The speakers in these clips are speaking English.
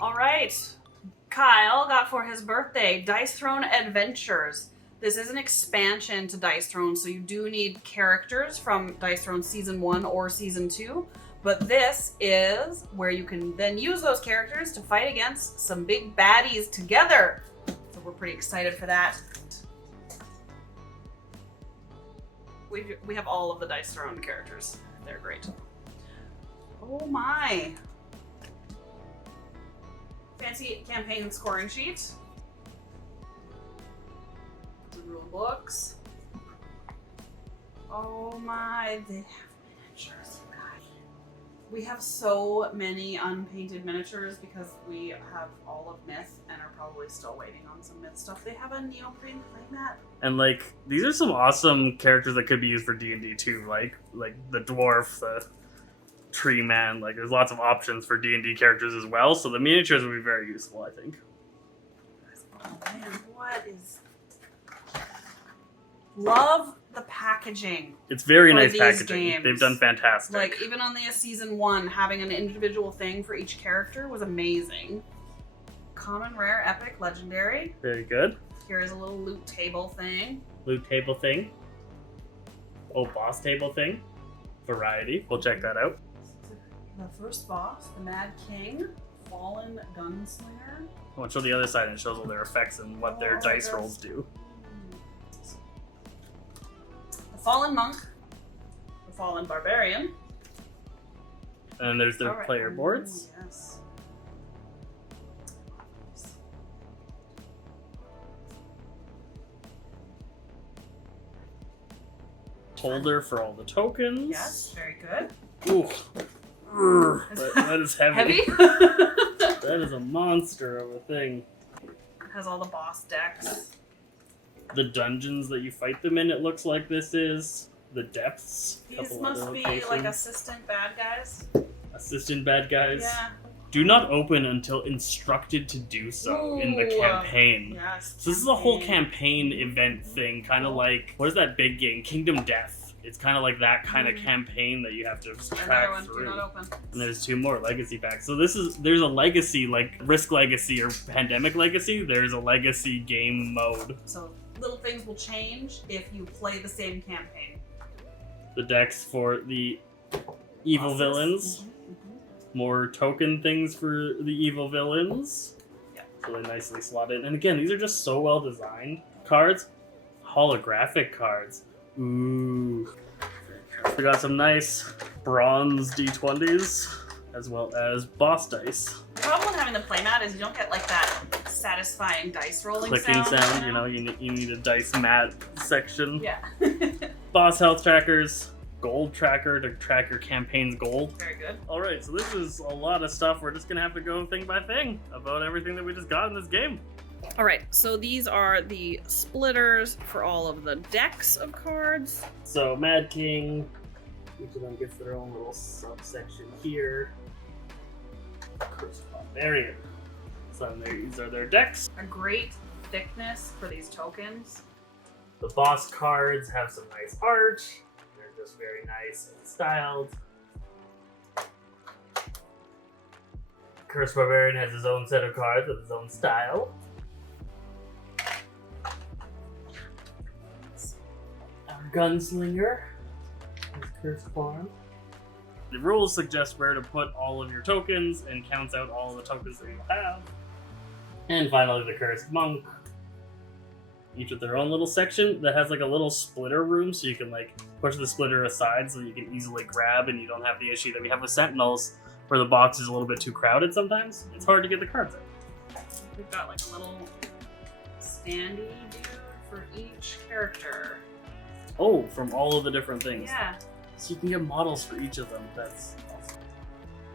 All right. Kyle got for his birthday Dice Throne Adventures. This is an expansion to Dice Throne, so you do need characters from Dice Throne Season 1 or Season 2. But this is where you can then use those characters to fight against some big baddies together. So we're pretty excited for that. We have all of the Dice Throne characters. They're great. Oh my. Fancy campaign scoring sheet. The rule books. Oh my, they have miniatures, you guys. We have so many unpainted miniatures because we have all of Myth and are probably still waiting on some Myth stuff. They have a neoprene playmat. And like, these are some awesome characters that could be used for D&D too, like the dwarf, the tree man. Like, there's lots of options for D&D characters as well, so the miniatures would be very useful, I think. Oh man, what is... Love the packaging. It's very for nice these packaging. games. They've done fantastic. Like, even on the Season 1, having an individual thing for each character was amazing. Common, rare, epic, legendary. Very good. Here is a little loot table thing. Loot table thing. Oh, boss table thing. Variety. We'll check that out. The first boss, the Mad King, Fallen Gunslinger. I want to show the other side, and it shows all their effects and what their dice rolls do. The Fallen Monk, the Fallen Barbarian. And then there's their player boards. Ooh, yes. Holder for all the tokens. Yes, very good. Ooh. That is heavy. Heavy? That is a monster of a thing. It has all the boss decks. The dungeons that you fight them in, it looks like this is. The depths. These must be like assistant bad guys. Assistant bad guys. Yeah. Do not open until instructed to do so in the campaign. Yes. So this is a whole campaign event thing, kind of like, what is that big game? Kingdom Death. It's kind of like that kind of campaign that you have to track through. Do not open. And there's 2 more legacy packs. So there's a legacy, like Risk Legacy or Pandemic Legacy. There's a legacy game mode. So little things will change if you play the same campaign. The decks for the evil villains. More token things for the evil villains. Yeah. So they nicely slot in. And again, these are just so well designed. Cards, holographic cards. Ooh. We got some nice bronze D20s, as well as boss dice. The problem with having the playmat is you don't get like that satisfying dice rolling Clicking sound, you know, you need a dice mat section. Yeah. Boss health trackers. Gold tracker to track your campaign's gold. Very good. Alright, so this is a lot of stuff. We're just gonna have to go thing by thing about everything that we just got in this game. Alright, so these are the splitters for all of the decks of cards. So Mad King, each of them gets their own little subsection here. Barbarian. So these are their decks. A great thickness for these tokens. The boss cards have some nice art. They're just very nice and styled. Cursed Barbarian has his own set of cards with his own style. Our Gunslinger is Cursed Farm. The rules suggest where to put all of your tokens and counts out all of the tokens that you have. And finally, the Cursed Monk. Each with their own little section that has like a little splitter room, so you can like push the splitter aside so you can easily grab, and you don't have the issue that we have with Sentinels, where the box is a little bit too crowded sometimes. It's hard to get the cards out. We've got like a little standy dude for each character. Oh, from all of the different things. Yeah. So you can get models for each of them. That's awesome.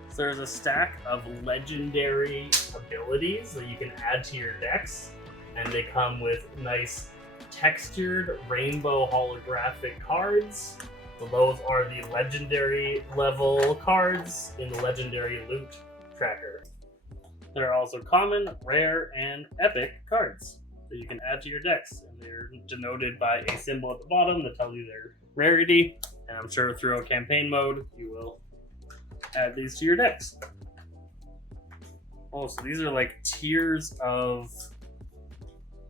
So there's a stack of legendary abilities that you can add to your decks, and they come with nice textured rainbow holographic cards. So those are the legendary level cards in the legendary loot tracker. There are also common, rare, and epic cards that you can add to your decks, and they're denoted by a symbol at the bottom that tells you their rarity. And I'm sure through a campaign mode, you will add these to your decks. Oh, so these are like tiers of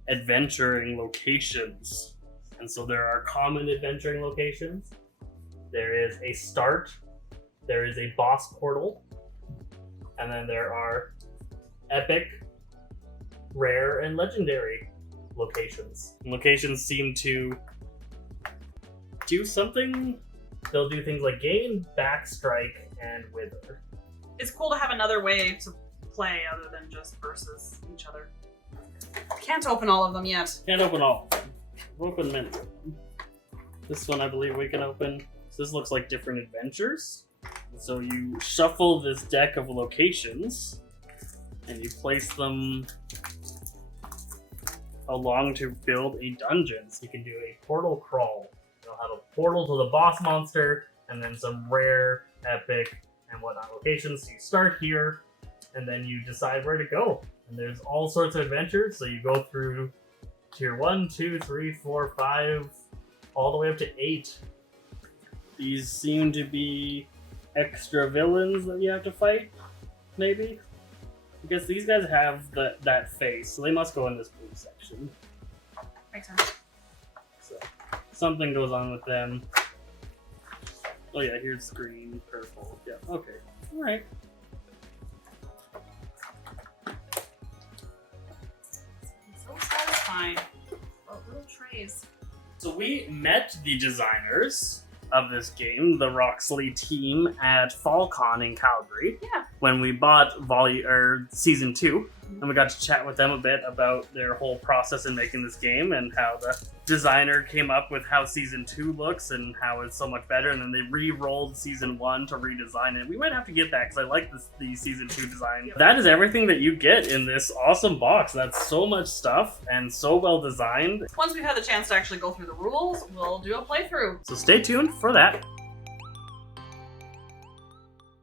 adventuring locations. And so there are common adventuring locations. There is a start. There is a boss portal. And then there are epic, rare, and legendary locations. Locations seem to do something. They'll do things like gain, backstrike, and wither. It's cool to have another way to play other than just versus each other. Can't open all of them yet. Can't open all of them. We've opened many of them. This one I believe we can open. So this looks like different adventures. So you shuffle this deck of locations and you place them along to build a dungeon. So you can do a portal crawl. You'll have a portal to the boss monster and then some rare, epic, and whatnot locations. So you start here and then you decide where to go. And there's all sorts of adventures. So you go through tier 1, 2, 3, 4, 5, all the way up to 8. These seem to be extra villains that you have to fight, maybe? Because these guys have that face, so they must go in this blue section. Makes sense. So something goes on with them. Oh yeah, here's green, purple. Yeah, okay. Alright. So satisfying. Oh, little trays. So we met the designers of this game, the Roxley team, at FallCon in Calgary. Yeah. When we bought Season 2, and we got to chat with them a bit about their whole process in making this game and how the designer came up with how Season 2 looks and how it's so much better, and then they re-rolled Season 1 to redesign it. We might have to get that because I like the Season 2 design. Yep. That is everything that you get in this awesome box. That's so much stuff and so well designed. Once we've had the chance to actually go through the rules, we'll do a playthrough. So stay tuned for that.